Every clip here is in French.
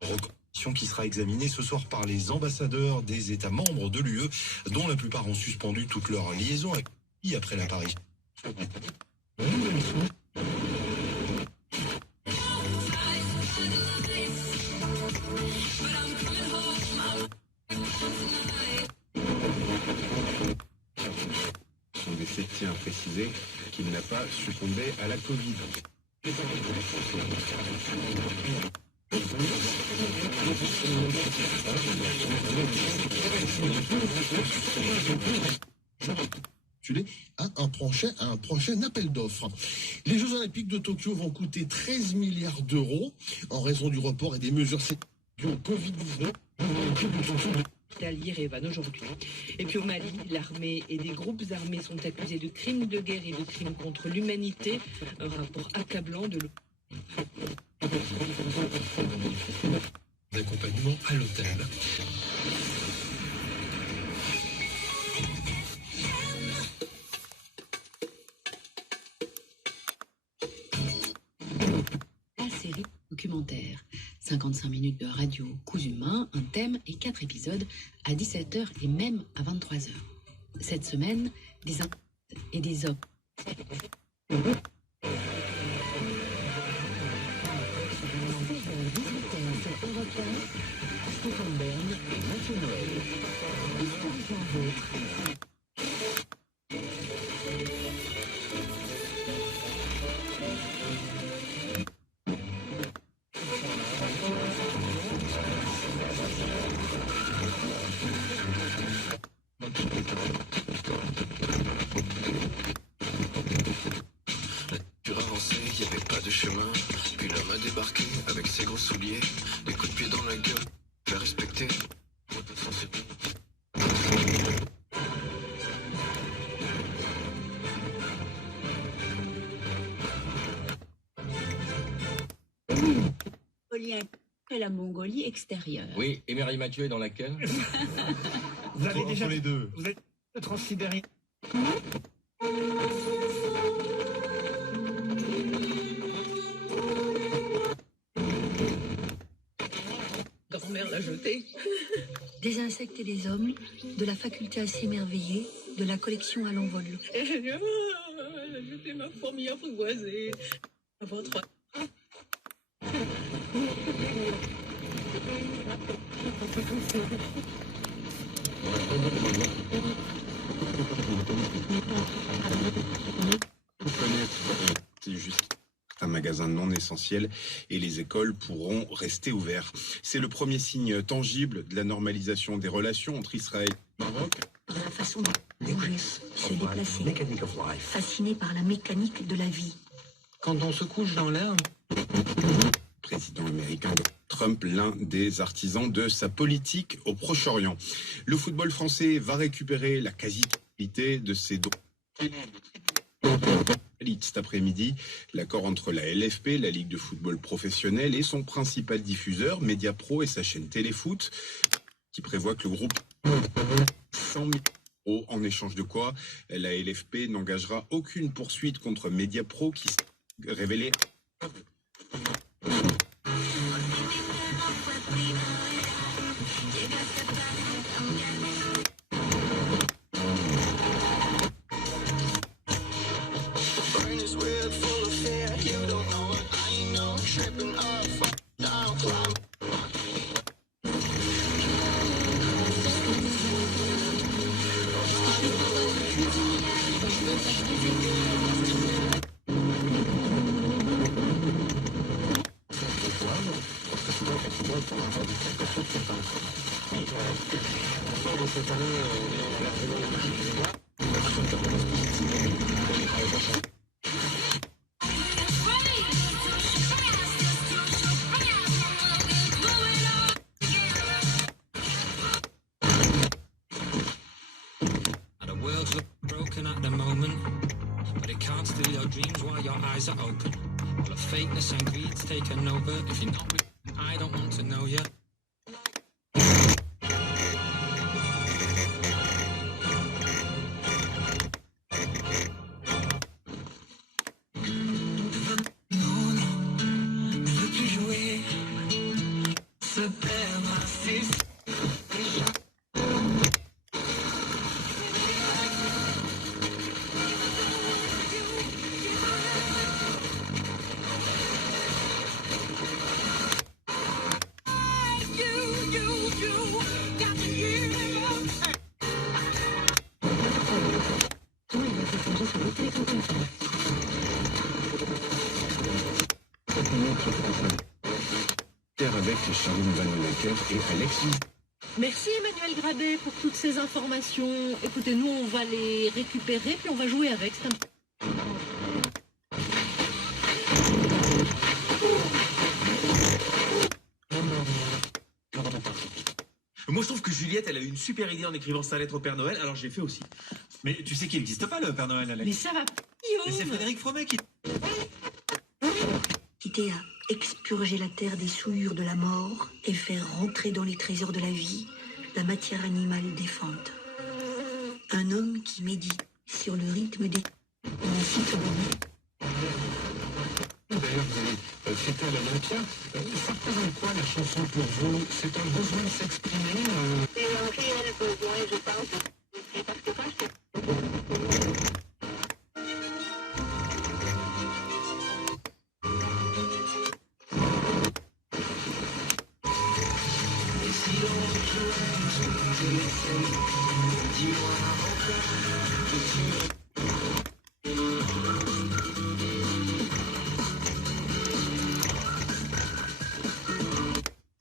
Recommandation qui sera examinée ce soir par les ambassadeurs des États membres de l'UE, dont la plupart ont suspendu toute leur liaison avec le pays après l'apparition. Son décès tient à préciser qu'il n'a pas succombé à la Covid. À un prochain appel d'offres. Les Jeux Olympiques de Tokyo vont coûter 13 milliards d'euros en raison du report et des mesures du Covid-19. À Yerevan aujourd'hui. Et puis au Mali, l'armée et des groupes armés sont accusés de crimes de guerre et de crimes contre l'humanité. Un rapport accablant de D'accompagnement à l'hôtel. La série documentaire. 55 minutes de radio coups humains, un thème et 4 épisodes à 17h et même à 23h. Cette semaine, des et des hommes. Pur avancé, y avait pas de chemin. Puis l'homme a débarqué avec ses gros souliers, des coups de pied dans la gueule, faire respecter. Et la Mongolie extérieure. Oui, et Mireille Mathieu est dans laquelle? Vous avez déjà les deux. Vous êtes transsibérien. grand-mère l'a jeté. Des insectes et des hommes, de la faculté à s'émerveiller, de la collection à l'envol. Et j'ai dit, elle a jeté ma fourmi apprivoisée. Avoir 3. C'est juste un magasin non essentiel et les écoles pourront rester ouvertes. C'est le premier signe tangible de la normalisation des relations entre Israël et le Maroc. Par la façon de bouger, se déplacer, fasciné par la mécanique de la vie. Quand on se couche dans l'herbe. Président américain Trump, l'un des artisans de sa politique au Proche-Orient. Le football français va récupérer la quasi-totalité de ses dons. Cet après-midi, l'accord entre la LFP, la Ligue de football professionnel, et son principal diffuseur, Mediapro, et sa chaîne Téléfoot, qui prévoit que le groupe 100 000 € en échange de quoi la LFP n'engagera aucune poursuite contre Mediapro qui s'est révélé broken at the moment, but it can't steal your dreams while your eyes are open. All the fakeness and greed's taken over. If you're not with, I don't want to know you. avec Charline Vanhoenacker et Alex. Merci Emmanuel Gradet pour toutes ces informations. Écoutez, nous on va les récupérer puis on va jouer avec. Moi je trouve que Juliette elle a eu une super idée en écrivant sa lettre au Père Noël, alors je l'ai fait aussi. Mais tu sais qu'il n'existe pas le Père Noël, Alex. Mais ça va, Mais c'est Frédéric Fromet qui... Quitter à expurger la terre des souillures de la mort et faire rentrer dans les trésors de la vie la matière animale défunte. Un homme qui médite sur le rythme des... D'ailleurs, vous avez cité Alain Dampierre. Ça représente quoi la chanson pour vous? C'est un besoin de s'exprimer C'est un réel besoin, je pense. C'est parce que quand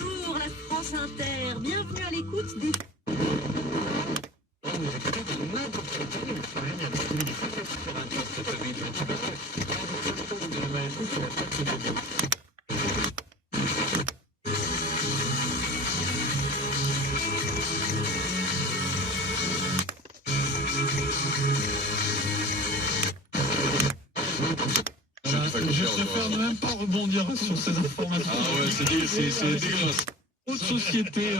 Bonjour la France Inter, bienvenue à l'écoute des... Je préfère même pas rebondir sur ces informations. Ah ouais, c'est dégueulasse. Haute société.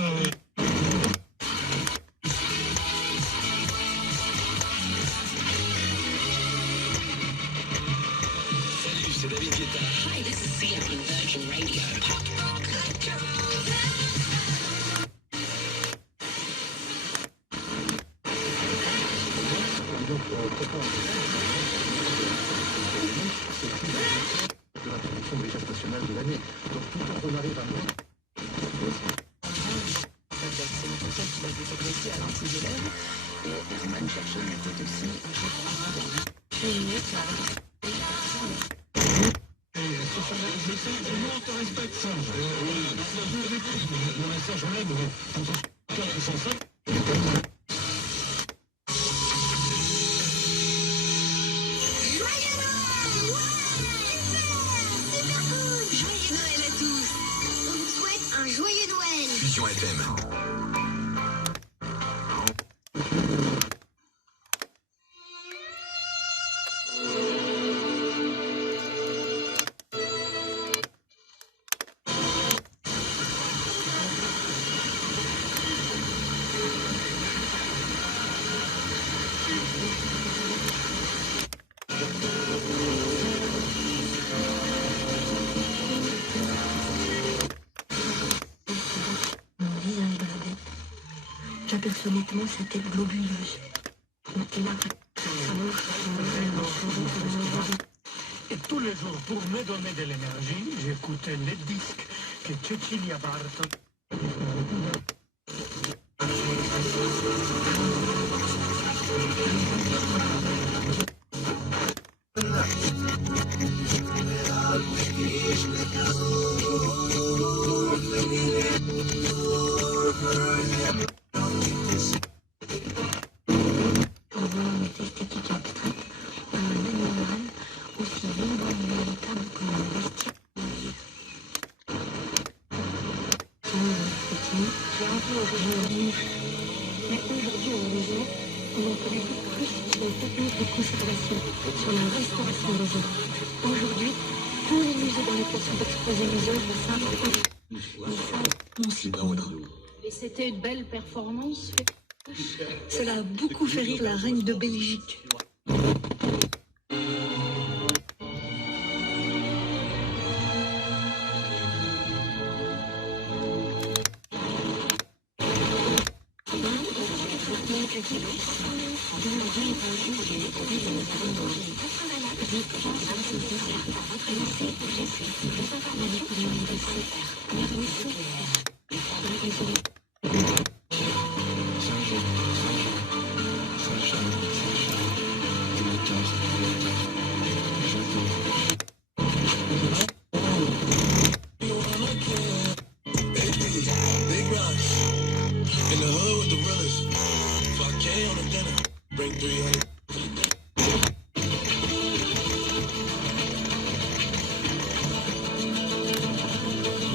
Salut, c'est David Guetta. Hi, this is Sia on Virgin Radio. de la production des gestes nationales de l'année. Donc tout quand on arrive à moi. C'est une conquête qui va être agressée à l'anti élèves. Et Herman cherchait une méthode aussi. Nous, on te respecte, Serge. Non, mais Serge, on l'aide. On s'en 405. Joyeux Noël à tous. On vous souhaite un joyeux Noël. Fusion FM. J'aperçois nettement sa tête globuleuse. Et tous les jours, pour me donner de l'énergie, j'écoutais les disques que Cecilia Barton. Aujourd'hui, tous les musées dans lesquels sont exposées les œuvres savent. Et c'était une belle performance. Cela a beaucoup fait rire la reine de Belgique.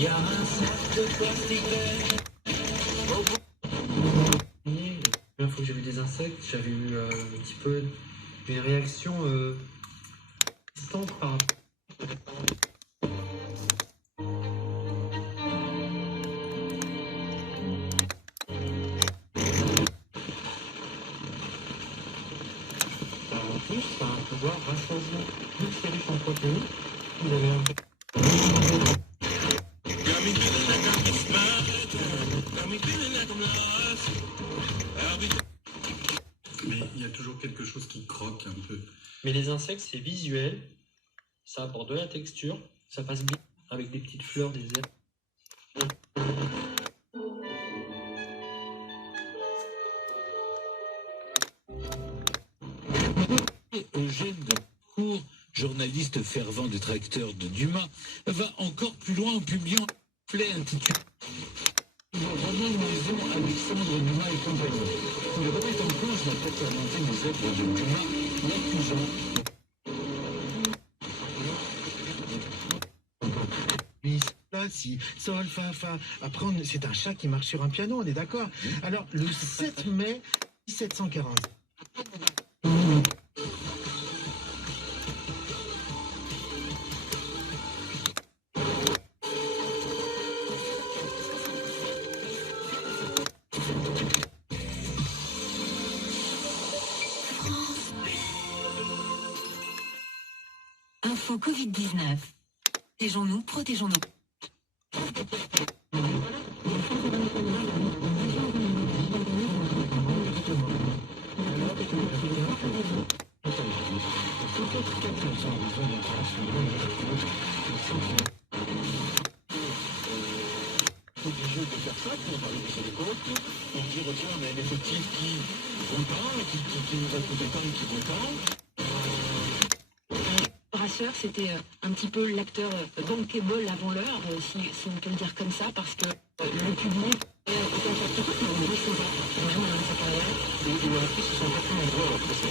y a un sac de plastique vert. La fois que j'ai vu des insectes, j'avais eu un petit peu une réaction distante par rapport. En plus, ça a un pouvoir rassasiant. Vu que c'est riche en protéines, vous avez un... Mais il y a toujours quelque chose qui croque un peu. Mais les insectes, c'est visuel, ça apporte de la texture, ça passe bien avec des petites fleurs, des herbes. Eugène Cour, journaliste fervent détracteur de Dumas, va encore plus loin en publiant un pamphlet intitulé Roman Maison, Alexandre Dumas et compagnie. Il remet en cause la paternité des œuvres de Dumas, l'accusant. Là, si, sol, fa, fa. Après, c'est un chat qui marche sur un piano, on est d'accord. Alors, le 7 mai 1740. Info Covid-19. Protégeons-nous, protégeons-nous. Obligé de faire ça pour parler de ses côtes et dire tiens on a un effectif qui est content, qui nous a coûté tant et qui est content. Brasseur, c'était un petit peu l'acteur bankable avant l'heure, si on peut le dire comme ça, parce que le public était à chaque fois qu'il ne reçoit pas, même dans sa carrière. Et en plus, ils sont pas très nombreux après ça.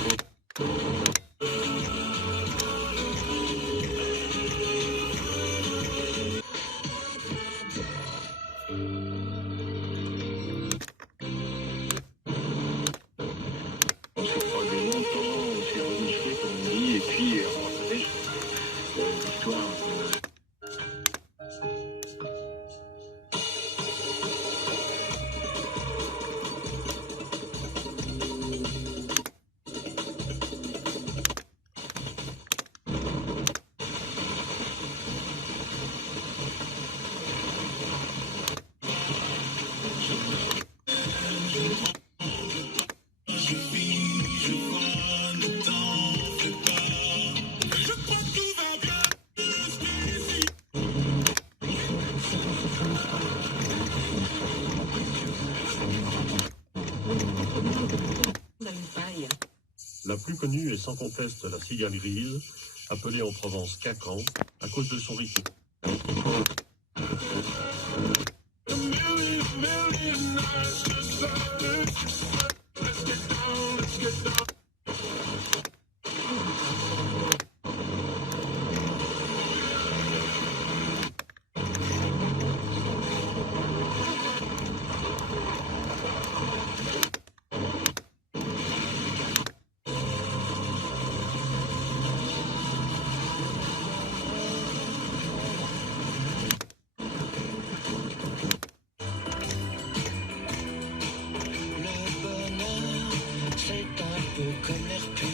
La plus connue est sans conteste la cigale grise, appelée en Provence cacan, à cause de son rythme. Comme l'air pur,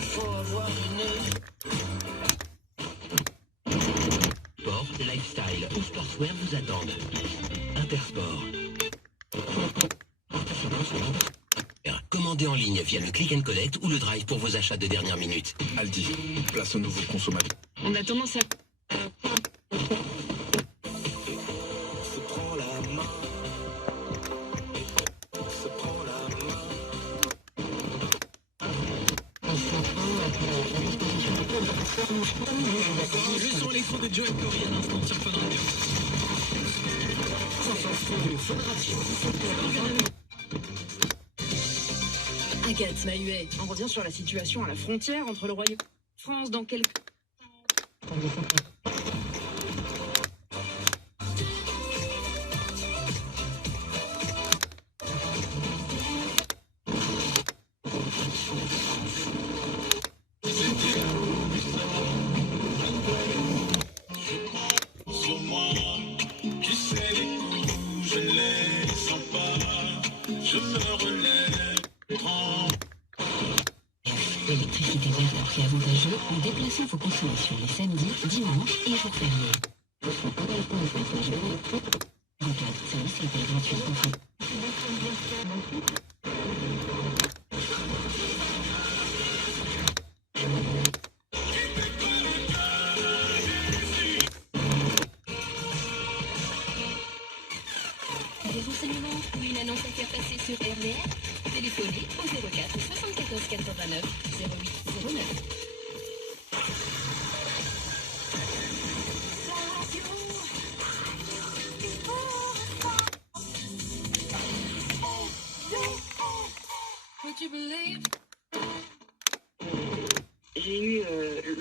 faut avoir une... Sport, lifestyle ou sportswear vous attendent. Intersport. Commandez en ligne via le Click and Collect ou le Drive pour vos achats de dernière minute. Aldi, place aux nouveaux consommateurs. On a tendance à... Se prend la main. Se prend la main. Le son électro de Joel Corey à l'instant sur Fun Radio. Agathe Mahuet. On revient sur la situation à la frontière entre le Royaume et la France dans quelques... destination les samedis, dimanches et jours fériés. Service et appel gratuit. Des renseignements ou une annonce à faire passer sur RDR? Téléphonez au 04 74 89 08 09. J'ai eu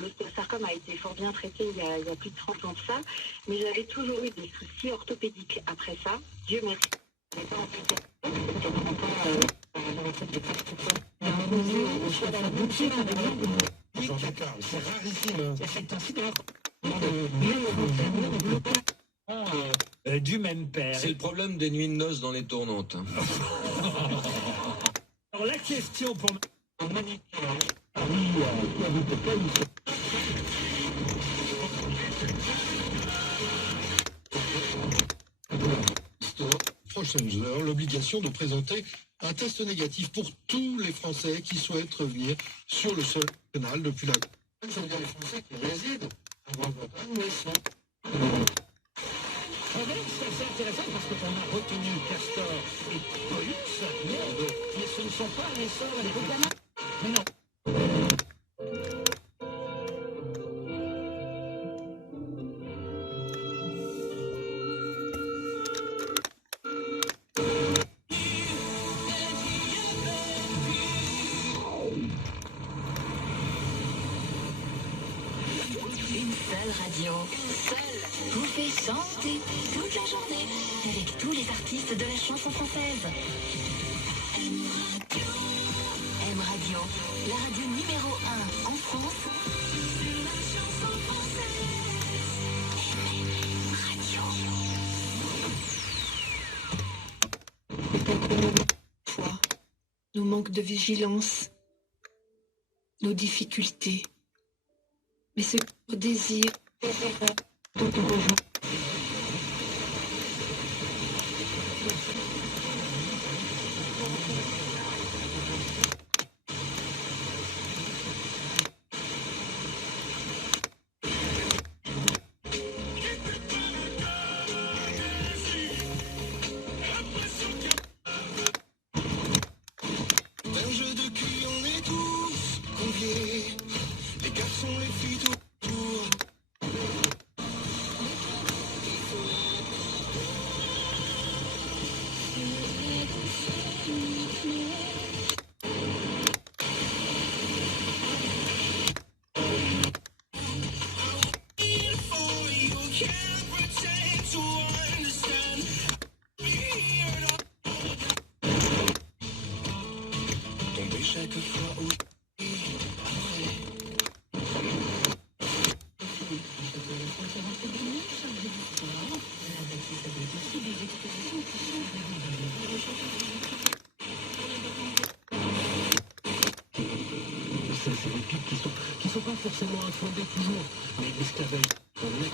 l'ostéosarcome a été fort bien traité il y a plus de 30 ans de ça, mais j'avais toujours eu des soucis orthopédiques après ça. Dieu merci. Je n'ai pas amputé. J'en parle, c'est rarissime. C'est ainsi du même père. C'est le problème des nuits de noces dans les tournantes. Alors la question pour Prochaines heures, l'obligation de présenter un test négatif pour tous les Français qui souhaitent revenir sur le sol national depuis la... Ça veut dire les Français qui résident en Grande-Bretagne, mais sont... C'est intéressant parce qu'on a retenu Castor et Pollux, mais ce ne sont pas les seuls les plus... Non. Une seule radio, seule, vous fait chanter toute la journée avec tous les artistes de la chanson française. M Radio, la radio numéro 1 en France. Parfois, nos manques de vigilance, nos difficultés, mais ce désir dont on rejoint. Un jeu de cul, on est tous conviés. Les garçons, les filles, tout autour. Tomber chaque fois où C'est des pics qui sont pas forcément infondés toujours, mais l'esclavage, on est